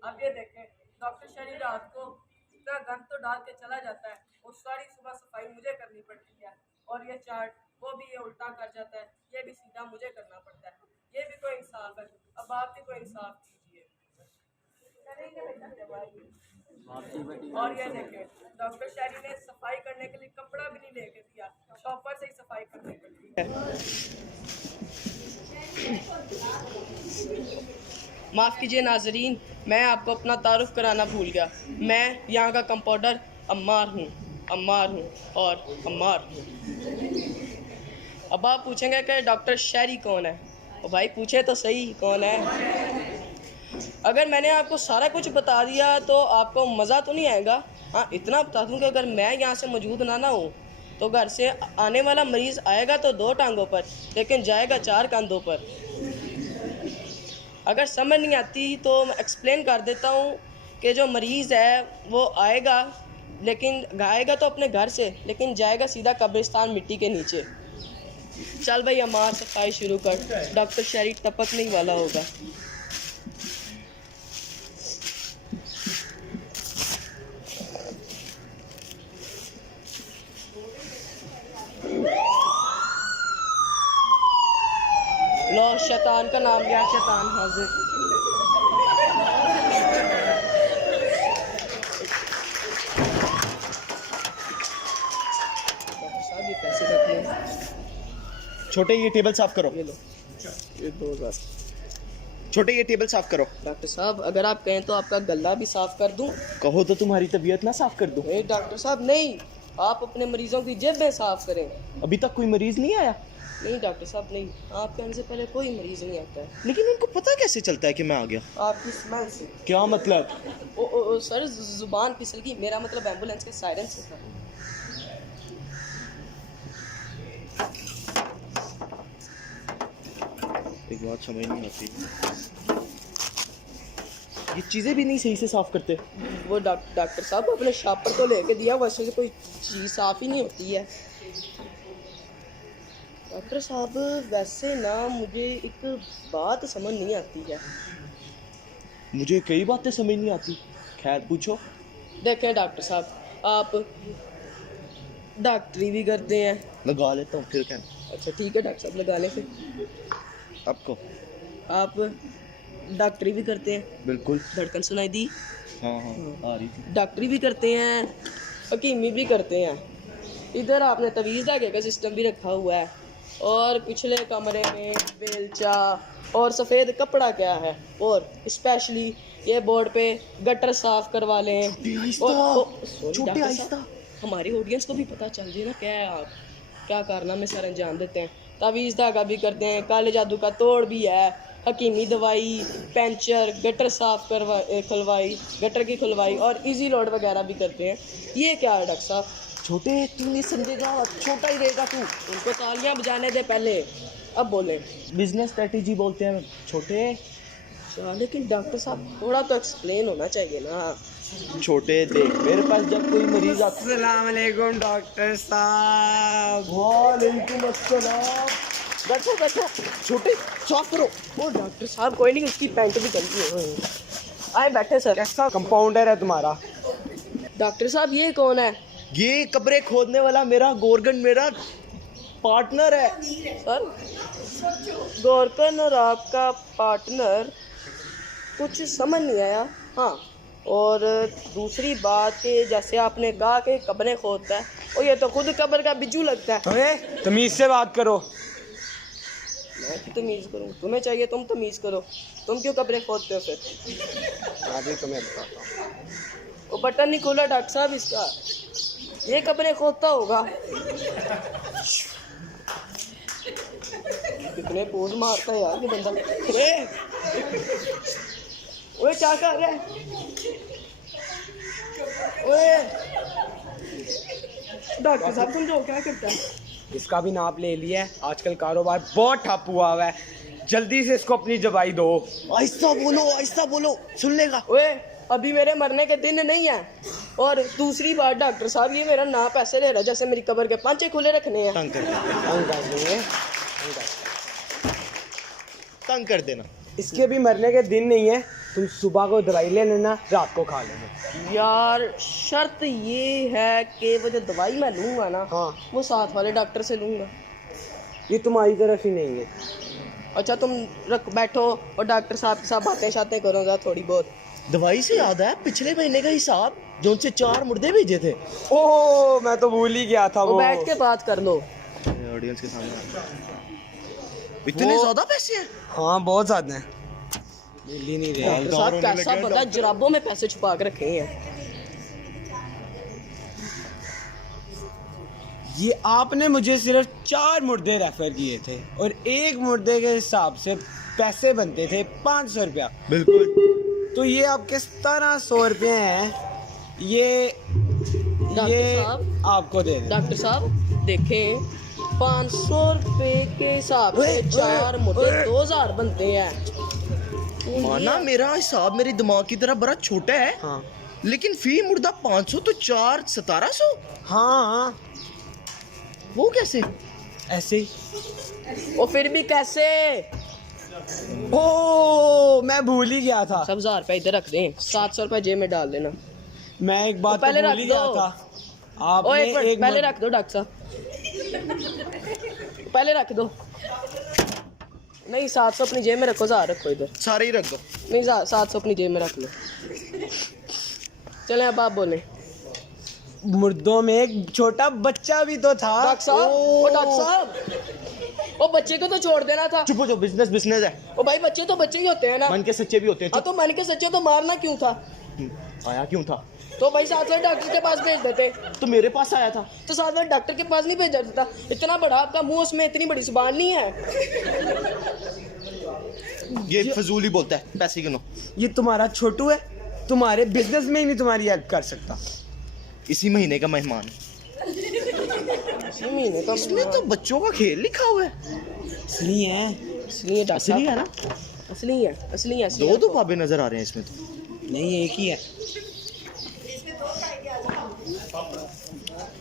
अब ये देखें, डॉक्टर शरी रात को इतना गंद तो डाल के चला जाता है और सारी सुबह सफाई मुझे करनी पड़ती है। और ये चार्ट वो भी ये उल्टा कर जाता है, ये भी सीधा मुझे करना पड़ता है। ये भी कोई इंसाफ है? अब आप भी कोई इंसाफ कीजिए। करेंगे बेटा जवाब। और ये देखें, डॉक्टर शरी ने सफाई करने के लिए कपड़ा भी नहीं लेके दिया, शॉपर से ही सफाई करनी पड़ती है। माफ़ कीजिए नाजरीन, मैं आपको अपना तारुफ कराना भूल गया। मैं यहाँ का कंपाउंडर अम्मार हूँ और अम्मार हूँ। अब आप पूछेंगे कि डॉक्टर शरी कौन है? तो भाई पूछे तो सही कौन है। अगर मैंने आपको सारा कुछ बता दिया तो आपको मज़ा तो नहीं आएगा। हाँ, इतना बता दूँ कि अगर मैं यहाँ से मौजूद ना हूँ तो घर से आने वाला मरीज़ आएगा तो 2 टांगों पर, लेकिन जाएगा 4 कंधों पर। अगर समझ नहीं आती तो मैं एक्सप्लेन कर देता हूँ कि जो मरीज़ है वो आएगा, लेकिन आएगा तो अपने घर से, लेकिन जाएगा सीधा कब्रिस्तान मिट्टी के नीचे। चल भाई अमार, सफाई शुरू कर, डॉक्टर शरी टपकने वाला होगा। लो, शैतान का नाम लिया, शैतान हाजिर। छोटे ये टेबल साफ करो। ये लो, ये 2000। छोटे ये टेबल साफ करो। डॉक्टर साहब अगर आप कहें तो आपका गला भी साफ कर दूं? कहो तो तुम्हारी तबीयत ना साफ कर दूं। नहीं डॉक्टर साहब नहीं, आप अपने मरीजों की जेबें साफ करें। अभी तक कोई मरीज नहीं आया? नहीं डॉक्टर साहब नहीं, आपके आने से पहले कोई मरीज नहीं आता है। लेकिन उनको पता कैसे चलता है कि मैं आ गया? आपकी स्मेल से। क्या मतलब? ओ सर, जुबान फिसल गई, मेरा मतलब एम्बुलेंस के सायरन से था। एक बात समझ नहीं आती, ये चीजें भी नहीं सही से साफ करते। वो डॉक्टर साहब अपने शॉपर तो लेके दिया, वैसे से कोई चीज़ साफ ही नहीं होती है। डॉक्टर साहब वैसे ना मुझे एक बात समझ नहीं आती है। मुझे कई बातें समझ नहीं आती, खैर पूछो। देखें डॉक्टर साहब, आप डॉक्टरी भी करते हैं। लगा लेता हूँ फिर क्या। अच्छा ठीक है डॉक्टर साहब, लगा लें फिर। आपको आप डॉक्टरी भी करते हैं? बिल्कुल। धड़कन सुनाई दी? हाँ आ रही थी। डॉक्टरी भी करते हैं, हकीमी भी करते हैं। इधर आपने तवीज़ धागे का सिस्टम भी रखा हुआ है, और पिछले कमरे में बेलचा और सफ़ेद कपड़ा क्या है, और स्पेशली ये बोर्ड पे गटर साफ करवा लें। छोटे आहिस्ता, हमारी ऑडियंस को भी पता चल जाए ना क्या है, आप क्या कारनामे सर अंजाम देते हैं। तवीज़ धागा भी करते हैं, काले जादू का तोड़ भी है, हकीमी दवाई, पेंचर, गटर साफ खुलवाई, गटर की खुलवाई, और इजी लोड वगैरह भी करते हैं। ये क्या है डॉक्टर साहब? छोटे तू नहीं समझेगा, छोटा ही रहेगा तू। उनको तालियां बजाने दे पहले, अब बोले। बिजनेस स्ट्रेटेजी बोलते हैं छोटे। लेकिन डॉक्टर साहब थोड़ा तो एक्सप्लेन होना चाहिए ना। छोटे देख, मेरे पास जब कोई मरीज आता। अस्सलाम वालेकुम डॉक्टर साहब। वालेकुम अस्सलाम। बैठो बैठो, छोटे साफ करो। वो डॉक्टर साहब कोई नहीं, उसकी पैंट भी गंदी है। आए बैठे सर। कैसा कंपाउंडर है तुम्हारा? डॉक्टर साहब ये कौन है? ये कब्रें खोदने वाला मेरा गोरगन, मेरा पार्टनर है। सर गोरकन और आपका पार्टनर, कुछ समझ नहीं आया। हाँ, और दूसरी बात कि जैसे आपने कहा कि कब्रें खोदता है, और ये तो खुद कब्र का बिज्जू लगता है। अरे तमीज से बात करो। मैं क्यों तमीज़ करूँ? तुम्हें चाहिए तुम तमीज़ करो, तुम क्यों कब्रें खोदते हो फिर? मैं भी तुम्हें बताता हूँ। वो बटन नहीं खोला डॉक्टर साहब इसका, ये कब्रें खोदता होगा। कितने पोज मारता है यार ये बंदा। ओए क्या कर रहा है? ओए डॉक्टर साहब समझो क्या करता है? इसका भी नाप ले लिया है, आजकल कारोबार बहुत ठप हुआ है, जल्दी से इसको अपनी दवाई दो। आहिस्ता बोलो, सुन लेगा। ओए अभी मेरे मरने के दिन नहीं है, और दूसरी बात डॉक्टर साहब ये मेरा नाप ऐसे ले रहा है जैसे मेरी कब्र के पांचे खुले रखने हैं। तंग कर देना। इसके भी मरने के दिन नहीं है, तुम सुबह को दवाई ले लेना, रात को खा लेना। यार शर्त ये है कि वो जो दवाई मैं लूँगा ना, हाँ, वो साथ वाले डॉक्टर से लूँगा। ये तुम्हारी तरफ ही नहीं है। अच्छा तुम बैठो और डॉक्टर साहब के साथ बातें शातें करोगा थोड़ी बहुत। दवाई से याद है पिछले महीने का हिसाब जो उनसे 4 मुर्दे भेजे थे। ओह, मैं तो भूल ही गया था। वो वो बैठ के बात कर लो। ऑडियंस के सामने इतने ज्यादा पैसे हैं? हाँ, बहुत ज्यादा है, मिल ही नहीं रहे। डॉक्टर साहब कैसा पता जराबों में पैसे छुपा के रखे हैं। ये आपने मुझे सिर्फ 4 मुर्दे रेफर किए थे और एक मुर्दे के हिसाब से पैसे बनते थे 500 रुपया। बिल्कुल। तो ये आपके 1700 रुपये हैं। ये साहब, आपको दे दें। डॉक्टर साहब देखें, 500 रुपए के हिसाब से 4 मुर्दे 2000 बनते हैं। तो माना मेरा हिसाब मेरे दिमाग की तरह बड़ा छोटा है, हाँ लेकिन फी मुर्दा 500 तो 4 1700। हाँ, वो कैसे? ऐसे ही। और फिर भी कैसे? ओ, मैं भूल ही गया था। सब 1000 रुपए इधर रख दें, 700 रुपए जेब में डाल देना। मैं एक बात तो पहले तो भूल रख ही गया दो। था। ओ आपने एक मिनट, एक पहले रख दो डॉक्टर साहब, पहले रख दो। नहीं 700 अपनी जेब में रखो, 1000 रखो इधर। सारे ही रख दो। नहीं 700 अपनी जेब में रख लो। चलें अब आप बोलें। मुर्दों में एक छोटा बच्चा भी तो था। डॉक्टर साहब, ओ डॉक्टर साहब, ओ बच्चे को तो छोड़ देना था। चुप हो जाओ, बिजनेस बिजनेस है। ओ भाई बच्चे तो बच्चे ही होते हैं ना। मन के सच्चे भी होते हैं। हाँ तो मन के सच्चे तो मारना क्यों था? आया क्यों था? तो भाई साथ वाले डॉक्टर के पास भेज देते। तो मेरे पास आया था। तो साथ वाले डॉक्टर के पास नहीं भेजा देता? इतना बड़ा आपका मुंह, उसमें इतनी बड़ी जुबान नहीं है। ये फजूल ही बोलता है, पैसे गिनो। ये तुम्हारा छोटू है, तुम्हारे बिजनेस में ही नहीं तुम्हारी हेल्प कर सकता। इसी महीने का मेहमान। इसी महीने का इसमें तो बच्चों का खेल लिखा हुआ है। असली है। असली है डॉक्टर असली है साहब, ना? असली है, असली है। दो बाबे नजर आ रहे हैं इसमें तो। नहीं, एक ही है।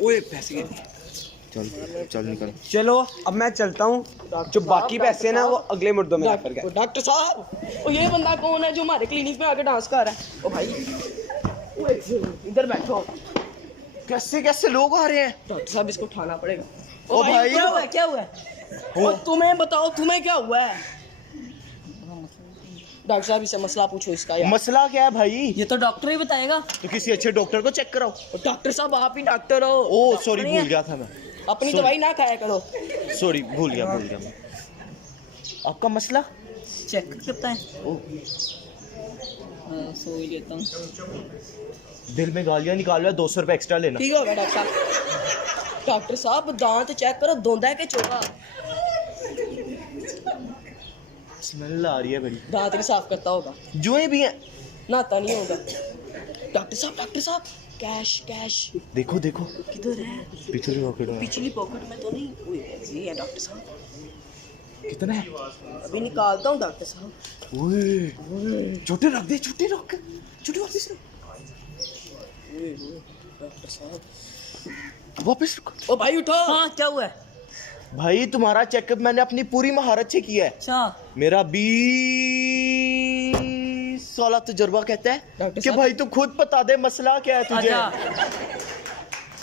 ओए, पैसे गिन। चल चल निकल। चलो अब मैं चलता हूँ। जो बाकी पैसे ना वो अगले मुर्दों में रेफर कर। डॉक्टर साहब, ओ ये बंदा कौन है जो हमारे क्लिनिक में आके डांस कर रहा है? ओ भाई इधर बैठो। कैसे कैसे लोग आ रहे हैं? डॉक्टर साहब इसको उठाना पड़ेगा। ओ भाई, क्या हुआ है? क्या हुआ है? और तुम्हें बताओ, तुम्हें क्या हुआ है? डॉक्टर साहब इससे मसला पूछो इसका यार। मसला क्या है भाई? ये तो डॉक्टर ही बताएगा। तो किसी अच्छे डॉक्टर को चेक कराओ। और डॉक्टर साहब आप ही डॉक्टर हो। ओ सॉरी, भूल गया था मैं। अपनी Sorry. दवाई ना खाया करो। सॉरी, भूल गया मैं। आपका मसला? चेक करता है। ओ, सो ही लेता हूँ। दिल में गालियां निकाल रहा है, 200 रुपए एक्स्ट्रा लेना। ठीक हो गया डॉक्टर साहब। डॉक्टर साहब दांत चेक करो, धोंदा है कि चोगा? स्मेल आ रही है बड़ी। दांत भी साफ करता होगा, जुए भी हैं। नहाता नहीं होगा। डॉक्टर साहब कैश कैश देखो देखो, किधर है? पिछली पॉकेट में। पिछली पॉकेट में तो नहीं। ओए, ये है डॉक्टर साहब। कितना है? अभी निकालता हूँ डॉक्टर साहब। ओए, छोटे रख दे, छोटे रख, छोटे वापस रख। ओए, डॉक्टर साहब वापस रख। ओ भाई उठो। हाँ क्या हुआ है? भाई तुम्हारा चेकअप मैंने अपनी पूरी महारत से किया है। अच्छा मेरा 20 साल तजुर्बा कहता है डॉक्टर कि साहब। भाई तू खुद बता दे मसला क्या है तुझे।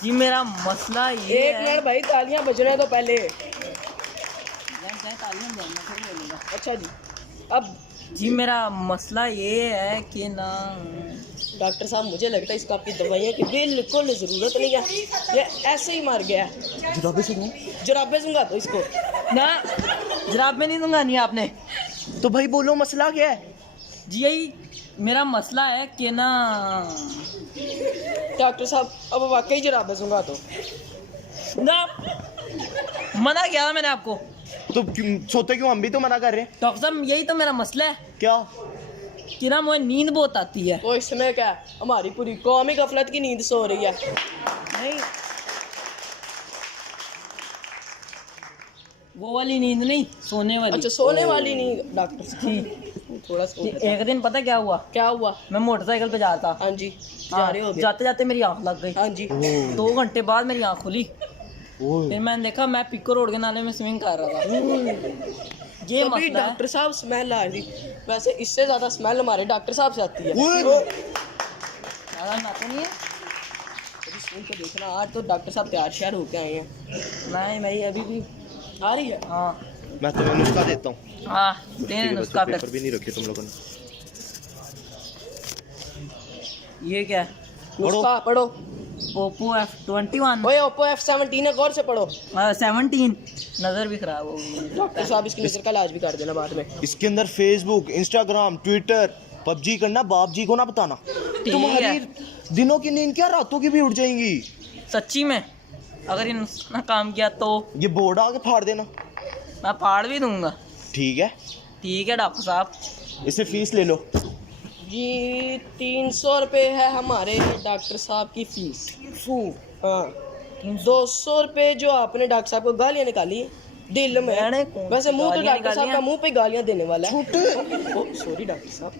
जी मेरा मसला ये एक मिनट भाई, तालियां बजने दो पहले। अच्छा जी, अब जी मेरा मसला ये है कि ना डॉक्टर साहब मुझे लगता है इसको आपकी दवाइयाँ की बिल्कुल ज़रूरत नहीं है। ये ऐसे ही मर गया है। जुराबे दूंगा तो इसको। ना जराब में नहीं दूंगा नहीं आपने। तो भाई बोलो मसला क्या है? जी यही मेरा मसला है कि ना डॉक्टर साहब अब वाकई जुराबे दूंगा तो। ना मना किया था मैंने आपको। तो सोते क्यों? हम भी तो मना कर रहे हैं। डॉक्टर साहब यही तो मेरा मसला है क्या? कि ना मुझे नींद बहुत आती है। वो इसमें क्या है, हमारी पूरी कौम ही गफलत की नींद सो रही है। नहीं वो वाली नींद नहीं, सोने वाली। अच्छा सोने वाली नींद। डॉक्टर साहब थोड़ा सो जी, लेता हूँ। एक दिन पता क्या हुआ, क्या हुआ? मैं मोटरसाइकिल पे जा रहा था। हाँ जी, जा रहे हो गए। जाते जाते मेरी आँख लग गई। हाँ जी। 2 घंटे बाद मेरी आँख खुली। फिर मैंने देखा मैं पिको रोड के नाले में स्विमिंग कर रहा था। ये तभी मसला है। डॉक्टर साहब स्मेल आ रही। वैसे इससे ज़्यादा स्मेल हमारे डॉक्टर साहब से आती है। ज़्यादा नाता नहीं है। अभी सुन के देखना, आज तो डॉक्टर साहब तैयार श्यार होके आए हैं। नहीं भाई अभी भी आ रही है। हाँ मैं तुम्हें नुस्खा देता हूँ। हाँ देने नुस्खा फिर। पेपर भी नहीं रखे तुम लोगों ने। ये क्या है? नुस्खा पढ़ो। ओप्पो F21 ओए ओप्पो F17 है, गौर से पढ़ो। 17 नज़र भी खराब हो गई। डॉक्टर साहब इसकी नज़र का इलाज भी कर देना बाद में। इसके अंदर फेसबुक, इंस्टाग्राम, ट्विटर, पबजी करना, बाप जी को ना बताना। तुम्हारी दिनों की नींद क्या रातों की भी उड़ जाएंगी। सच्ची में अगर ये नुस्खा ना काम किया तो ये बोर्ड आके फाड़ देना। मैं फाड़ भी दूंगा। ठीक है, ठीक है डॉक्टर साहब। इससे फीस ले लो। जी 300 रुपये है हमारे डॉक्टर साहब की फीस। हाँ 200 रुपये जो आपने डॉक्टर साहब को गालियाँ निकाली दिल मैंने में। कौन वैसे सी मुंह तो गालियाँ डॉक्टर साहब निकाली का मुंह पे गालियाँ देने वाला है। सॉरी डॉक्टर साहब।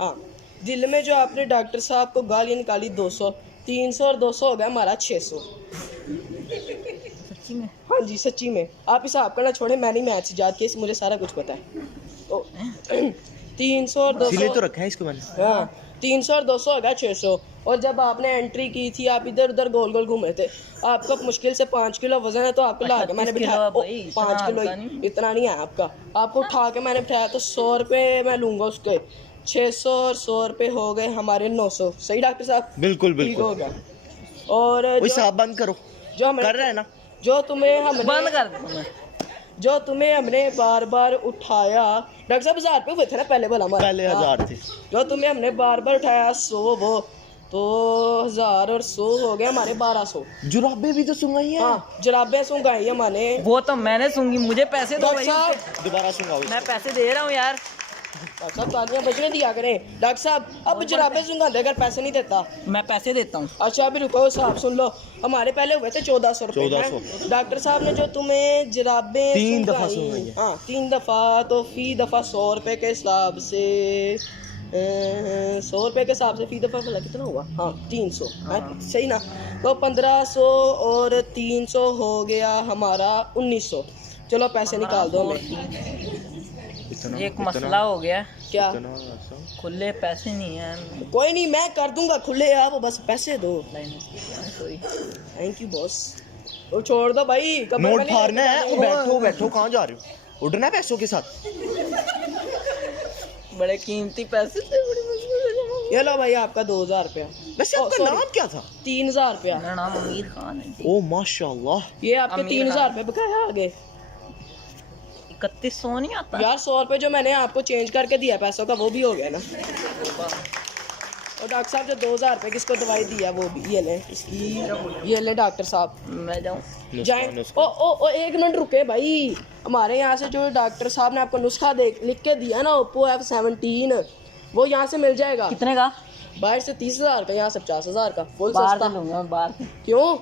हाँ दिल में जो आपने डॉक्टर साहब को गालियाँ निकाली 200, 300 और 200 हो गया हमारा 600। सच्ची में? हाँ जी सच्ची में। आप हिसाब करना छोड़े, मैंने मैथ्स याद किया, मुझे सारा कुछ पता है। ओ, 300 और इसीलिए 200। तो रखा है इसको मैंने। हाँ 300 और 200 हो गया 600। और जब आपने एंट्री की थी आप इधर उधर गोल गोल घूमे थे। आपका मुश्किल से 5 किलो वजन है तो आपको ला के मैंने 38 बिठाया। किलो भाई, 5 इतना किलो हल्का नहीं। इतना नहीं है आपका। आपको उठा के मैंने बिठाया तो 100 रुपये मैं लूँगा उसके। 600 और 100 रुपये हो गए हमारे 900। सही डॉक्टर साहब? बिल्कुल ठीक हो बिल्कुल। गया। और वही जो साहब बंद करो। जो हमने कर रहा है ना। जो तुम्हें बंद हमने कर दूँ मैं। जो तुम्हें हमने बार बार उठाया, डॉक्टर साहब 1000 रुपये हुए थे ना पहले भला हमारे? पहले 1000 थे। जो तुम्हें हमने बार बार उठाया 100 वो तो 1000 और 100 हो गए हमारे 1200। जुराबे भी तो सुंगाई है। हाँ जराबें सुंगाई हमारे। वो तो मैंने सूंगी, मुझे पैसे दो डॉक्टर भाई साहब उसके। दोबारा सुंगाओ। मैं पैसे दे रहा हूँ यार। डॉक्टर साहब तालियां बजने दिया करें। डॉक्टर साहब अब जराबें सुंगा दे अगर पैसे नहीं देता। मैं पैसे देता हूँ। अच्छा अभी रुको साहब सुन लो, हमारे पहले हुए थे 1400 रुपये। 1400। डॉक्टर साहब ने जो तुम्हें जराबें 3 दफ़ा सुंगाई, सुंगाई। हाँ 3 दफ़ा, तो फी दफ़ा 100 रुपये के हिसाब से 100 रुपये के हिसाब से फी दफ़ा भला कितना हुआ? हाँ 300। सही ना? तो 1500 और 300 हो गया हमारा 1900। चलो पैसे निकाल दो हमें। एक मसला हो गया, क्या? खुले पैसे नहीं है। कोई नहीं मैं कर दूंगा खुले, आप बस पैसे दो। सॉरी। Thank you boss. वो छोड़ दो भाई, कब्र में नोट नहीं फाड़ना है। लेके वो जाने। बैठो बैठो, कहाँ जा रहे हो? उड़ना है पैसों के साथ। बड़े कीमती पैसे थे, बड़ी मुश्किल से जमा हुए। ये लो भाई आपका 2000 रुपया। वैसे ओ, आपका sorry, नाम क्या था? 3000 रुपया। मेरा नाम अमीर खान है। ओ माशाल्लाह। ये आपके अमीर 3000 रुपये बकाया आ गए। 3100 नहीं आता यार 100 रुपये जो मैंने आपको चेंज करके दिया पैसों का वो भी हो गया ना। और डॉक्टर साहब जो 2000 रुपये किसको दवाई दिया वो भी ये लें इसकी। ये लें डॉक्टर साहब। मैं जाऊँ? जाएं। ओ एक मिनट रुके भाई। हमारे यहाँ से जो डॉक्टर साहब ने आपको नुस्खा लिख के दिया ना ओप्पो F17, वो यहाँ से मिल जाएगा। कितने का? बाहर से 30,000 का, यहाँ से 50,000 का। फुल बाहर सस्ता। से लूँगा मैं, बाहर से। क्यों?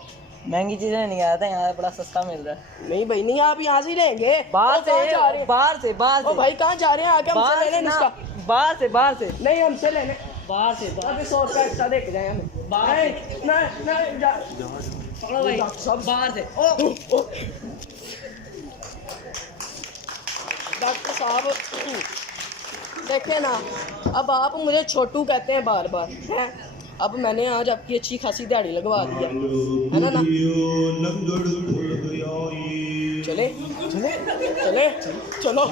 महंगी चीज़ें नहीं आता, यहाँ बड़ा सस्ता मिल रहा है। नहीं भाई नहीं, आप यहाँ से ही लेंगे। बाहर ओ, कहाँ जा रहे से, हैं? बाहर से, बाहर ओ से। भाई कहाँ जा रहे हैं? आके हमसे बाहर लेने से ना, नुस्खा। बाहर से, बाहर से, नहीं हमसे लेने। बाहर से, अभी 100 रुपया एक्स्ट्रा दे के जाए हमें। बाहर नहीं जा। पकड़ो भाई, बाहर से। डॉक्टर साहब देखे ना, अब आप मुझे छोटू कहते हैं बार बार हैं। अब मैंने आज आपकी अच्छी खासी दिहाड़ी लगवा दी है ना? चले चले चले चलो।